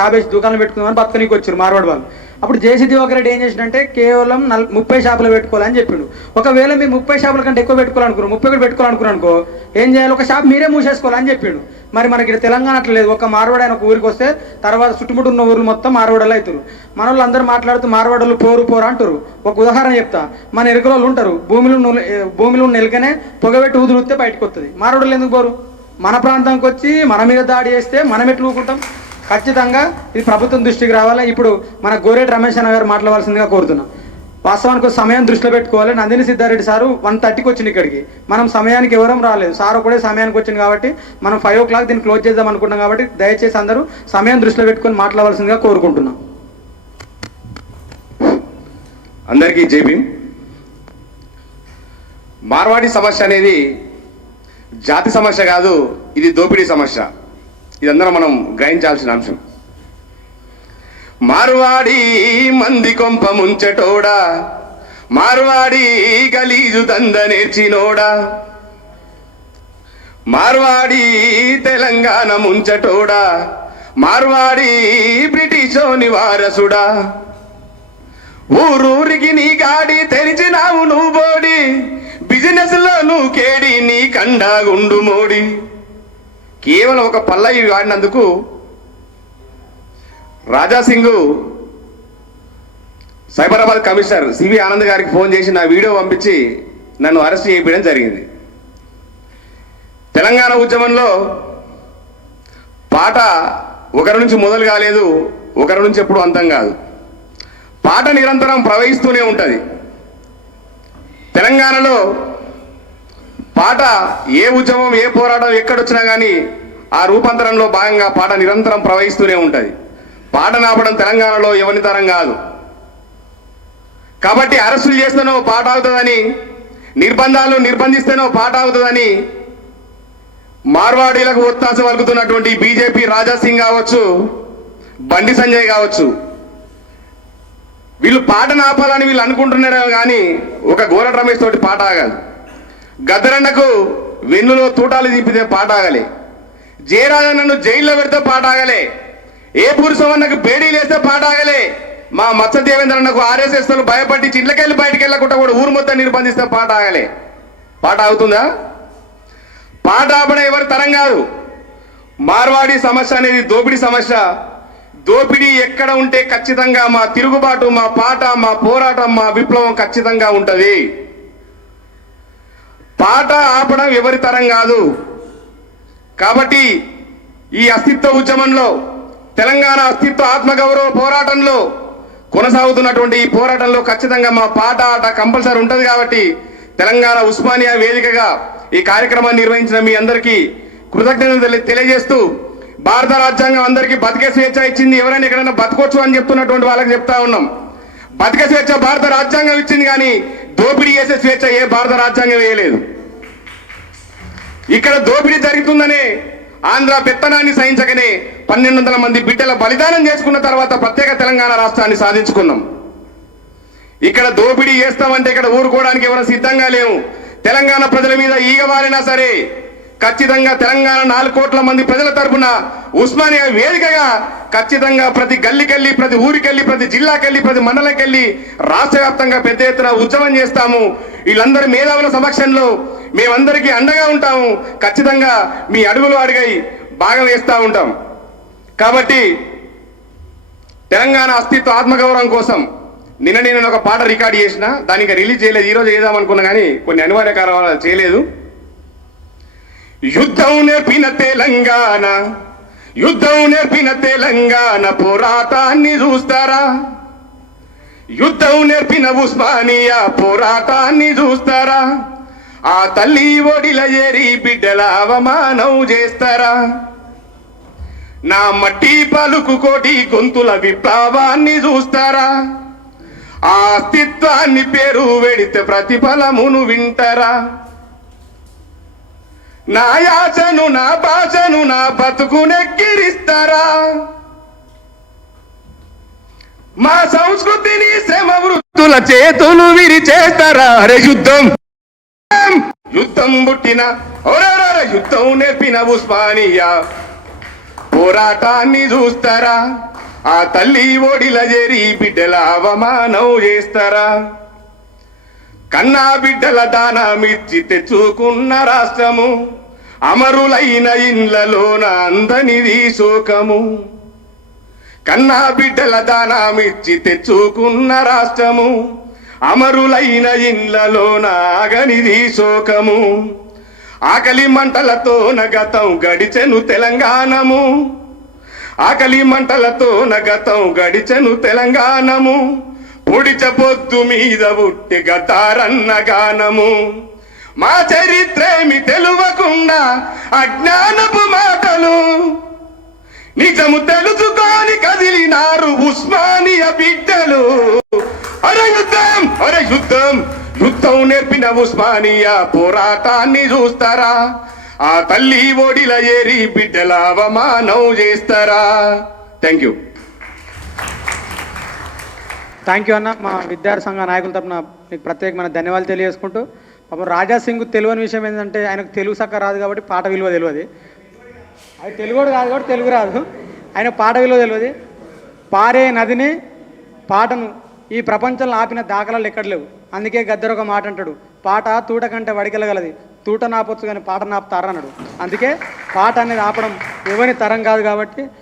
50 దుకాణాలు పెట్టుకుందామని బతకనీకి వచ్చారు మార్వాడి వాళ్ళు. అప్పుడు జేసీ దివాకర్ రెడ్డి ఏం చేసిందంటే కేవలం 30 షాపులు పెట్టుకోవాలని చెప్పిండు. ఒకవేళ మీరు 30 షాపుల కంటే ఎక్కువ పెట్టుకోవాలనుకున్నారు, 30 కూడా పెట్టుకోవాలనుకున్నారనుకో ఏం చేయాలి, ఒక షాప్ మీరే మూసేసుకోవాలని చెప్పిండు. మరి మనకి ఇక్కడ తెలంగాణ అట్లా లేదు. ఒక మార్వాడి ఆయన ఒక ఊరికి వస్తే తర్వాత చుట్టుముట్టు ఉన్న ఊర్లు మొత్తం మార్వాడలు అవుతారు. మన వాళ్ళు అందరూ మాట్లాడుతూ మార్వాడలు పోరు అంటారు. ఒక ఉదాహరణ చెప్తా, మన ఎరుకలు ఉంటారు, భూమిలో నెలకనే పొగబెట్టి ఊదురుస్తే బయటకు వస్తుంది. మార్వాడలు ఎందుకు పోరు? మన ప్రాంతానికి వచ్చి మన మీద దాడి చేస్తే మనం ఎట్లు ఊరుకుంటాం? ఖచ్చితంగా ఇది ప్రభుత్వం దృష్టికి రావాలి. ఇప్పుడు మన గోరేటి రమేష్ అన్న గారు మాట్లాడవలసిందిగా కోరుతున్నాం. వాస్తవానికి సమయం దృష్టిలో పెట్టుకోవాలి. నందిని సిద్ధారెడ్డి సారు 1:30కి వచ్చింది ఇక్కడికి. మనం సమయానికి ఎవరం రాలేదు, సార్ కూడా సమయానికి వచ్చింది కాబట్టి మనం 5 o'clock దీన్ని క్లోజ్ చేద్దాం అనుకున్నాం. కాబట్టి దయచేసి అందరూ సమయం దృష్టిలో పెట్టుకొని మాట్లాడవలసిందిగా కోరుకుంటున్నాం. అందరికీ జై భీమ్. మార్వాడి సమస్య అనేది జాతి సమస్య కాదు, ఇది దోపిడీ సమస్య. ఇదందరం మనం గ్రహించాల్సిన అంశం. మార్వాడి మంది కొంప ముంచటోడా, మార్వాడి గలీజు దంద నేర్చినోడా, మార్వాడి తెలంగాణ ముంచటోడా, మార్వాడి బ్రిటిషోని వారసుడా, ఊరూరికి నీ గాడి తెరిచినావు నువ్వు బోడి, బిజినెస్ లో నువ్వు కేడి నీ కండాగుండు మోడి. కేవలం ఒక పల్లవి వాడినందుకు రాజాసింగ్ సైబరాబాద్ కమిషనర్ సివి ఆనంద్ గారికి ఫోన్ చేసి నా వీడియో పంపించి నన్ను అరెస్ట్ చేయడం జరిగింది. తెలంగాణ ఉద్యమంలో పాట ఒకరి నుంచి మొదలు కాలేదు, ఒకరి నుంచి ఎప్పుడు అంతం కాదు. పాట నిరంతరం ప్రవహిస్తూనే ఉంటుంది. తెలంగాణలో పాట ఏ ఉద్యమం ఏ పోరాటం ఎక్కడొచ్చినా కానీ ఆ రూపాంతరంలో భాగంగా పాట నిరంతరం ప్రవహిస్తూనే ఉంటుంది. పాట నాపడం తెలంగాణలో ఎవరి తరం కాదు. కాబట్టి అరెస్టులు చేస్తేనో పాట అవుతుందని, నిర్బంధాలు నిర్బంధిస్తేనో పాట అవుతుందని మార్వాడీలకు ఒత్తాస పలుకుతున్నటువంటి బీజేపీ రాజాసింగ్ కావచ్చు, బండి సంజయ్ కావచ్చు, వీళ్ళు పాట నాపాలని వీళ్ళు అనుకుంటున్నారే కానీ ఒక గోరటి రమేష్ తోటి పాట ఆగాలి. గద్దరన్నకు వెన్నులో తూటాలు దింపితే పాట ఆగలే, జయరాజన్నను జైల్లో పెడితే పాట ఆగలే, ఏ పురుషవన్నకు బేడీలు వేస్తే పాట ఆగలే, మా మత్స దేవేంద్రన్నకు ఆర్ఎస్ఎస్ భయపడి ఇంట్లోకెళ్ళి బయటికి వెళ్ళకుండా కూడా ఊరు మొత్తం నిర్బంధిస్తే పాట ఆగలే. పాట అవుతుందా? పాట ఆపడం ఎవరి తరం కాదు. మార్వాడి సమస్య అనేది దోపిడీ సమస్య. దోపిడీ ఎక్కడ ఉంటే ఖచ్చితంగా మా తిరుగుబాటు, మా పాట, మా పోరాటం, మా విప్లవం ఖచ్చితంగా ఉంటుంది. పాట ఆపడం ఎవరి తరం కాదు. కాబట్టి ఈ అస్తిత్వ ఉద్యమంలో, తెలంగాణ అస్తిత్వ ఆత్మగౌరవ పోరాటంలో కొనసాగుతున్నటువంటి ఈ పోరాటంలో ఖచ్చితంగా మా పాట ఆట కంపల్సరీ ఉంటుంది. కాబట్టి తెలంగాణ ఉస్మానియా వేదికగా ఈ కార్యక్రమాన్ని నిర్వహించిన మీ అందరికీ కృతజ్ఞతలు తెలియజేస్తూ, భారత రాజ్యాంగం అందరికీ బతికే స్వేచ్ఛ ఇచ్చింది. ఎవరైనా ఎక్కడైనా బతకొచ్చు అని చెప్తున్నటువంటి వాళ్ళకి చెప్తా ఉన్నాం, బతికే స్వేచ్ఛ భారత రాజ్యాంగం ఇచ్చింది, కానీ దోపిడీ చేసే స్వేచ్ఛ ఏ భారత రాజ్యాంగం వేయలేదు. ఇక్కడ దోపిడీ జరుగుతుందనే ఆంధ్ర పెత్తనాన్ని సహించకనే 1200 మంది బిడ్డల బలిదానం చేసుకున్న తర్వాత ప్రత్యేక తెలంగాణ రాష్ట్రాన్ని సాధించుకున్నాం. ఇక్కడ దోపిడీ చేస్తామంటే ఇక్కడ ఊరుకోవడానికి ఎవరు సిద్ధంగా లేవు. తెలంగాణ ప్రజల మీద ఈగ వారినా సరే ఖచ్చితంగా తెలంగాణ 4 కోట్ల మంది ప్రజల తరఫున ఉస్మానియా వేదికగా ఖచ్చితంగా ప్రతి గల్లీకెళ్ళి, ప్రతి ఊరికెళ్ళి, ప్రతి జిల్లాకెళ్ళి, ప్రతి మండలంకెళ్ళి రాష్ట్ర వ్యాప్తంగా పెద్ద ఎత్తున ఉద్యమం చేస్తాము. వీళ్ళందరి మేధావుల సమక్షంలో మేమందరికీ అండగా ఉంటాము. ఖచ్చితంగా మీ అడుగులు అడిగై భాగం వేస్తూ ఉంటాం. కాబట్టి తెలంగాణ అస్తిత్వ ఆత్మగౌరవం కోసం నేను ఒక పాట రికార్డ్ చేసిన, దానికి రిలీజ్ చేయలేదు. ఈరోజు చేద్దామనుకున్నా కానీ కొన్ని అనివార్య కారణాలు చేయలేదు. యుద్ధం నేర్పిన తెలంగాణ, యుద్ధం నేర్పిన తెలంగాణ పోరాటాన్ని చూస్తారా, యుద్ధం నేర్పిన ఉస్మానియా పోరాటాన్ని చూస్తారా, ఆ తల్లి ఒడిల ఏరి బిడ్డల అవమానం చేస్తారా, నా మట్టి పలుకు కోటి గొంతుల విప్లవాన్ని చూస్తారా, ఆ అస్తిత్వాన్ని పేరు వెడితే ప్రతిఫలమును వింటారా, నా యాచను, నా భాషను, నా బతుకునెక్కిరిస్తారా, మా సంస్కృతిని శ్రమ వృత్తుల చేతులు విరిచేస్తారా. అరే యుద్ధం యుద్ధం పుట్టిన యుద్ధం నేర్పిన ఉస్మానియా పోరాటాన్ని చూస్తారా ఆ తల్లి ఒడిల చేరి బిడ్డల అవమానం చేస్తారా కన్నా బిడ్డల దానమిచ్చి తెచ్చుకున్న రాష్ట్రము అమరులైన ఇండ్లలోన అందనిది శోకము కన్నా బిడ్డల దానమిచ్చి తెచ్చుకున్న రాష్ట్రము అమరులైన ఇండ్లలోన ఆగనిది శోకము ఆకలి మంటలతో నగతం గడిచెను తెలంగాణము ఆకలి మంటలతో నగతం గడిచెను తెలంగాణము పొడిచ పొద్దు మీద ఉట్టి గతారన్న గానము మా చరిత్రేమి తెలువకుండా అజ్ఞానపు మాటలు నిజము తెలుసుకొని కదిలినారు ఉస్మానియా బిడ్డలు అరే యుద్ధం అరే యుద్ధం యుద్ధం నేర్పిన ఉస్మానియా పోరాటాన్ని చూస్తారా ఆ తల్లి ఒడిల ఏరి బిడ్డల అవమానం చేస్తారా థ్యాంక్ యూ అన్న మా విద్యార్థి సంఘ నాయకుల తరపున మీకు ప్రత్యేకమైన ధన్యవాదాలు తెలియజేసుకుంటూ పాపం రాజా సింగ్ తెలియని విషయం ఏంటంటే ఆయనకు తెలుగు సక్క రాదు కాబట్టి పాట విలువ తెలియదు అది తెలుగు కాదు కాబట్టి తెలుగు రాదు ఆయన పాట విలువ తెలియదు పారే నదిని పాటను ఈ ప్రపంచంలో ఆపిన దాఖలాలు ఎక్కడ లేవు అందుకే గద్దరు ఒక మాట అంటాడు పాట తూట కంటే వడికెళ్ళగలది తూట నాపొచ్చు కానీ పాట నాపుతారా అన్నాడు అందుకే పాట అనేది ఆపడం ఎవరి తరం కాదు కాబట్టి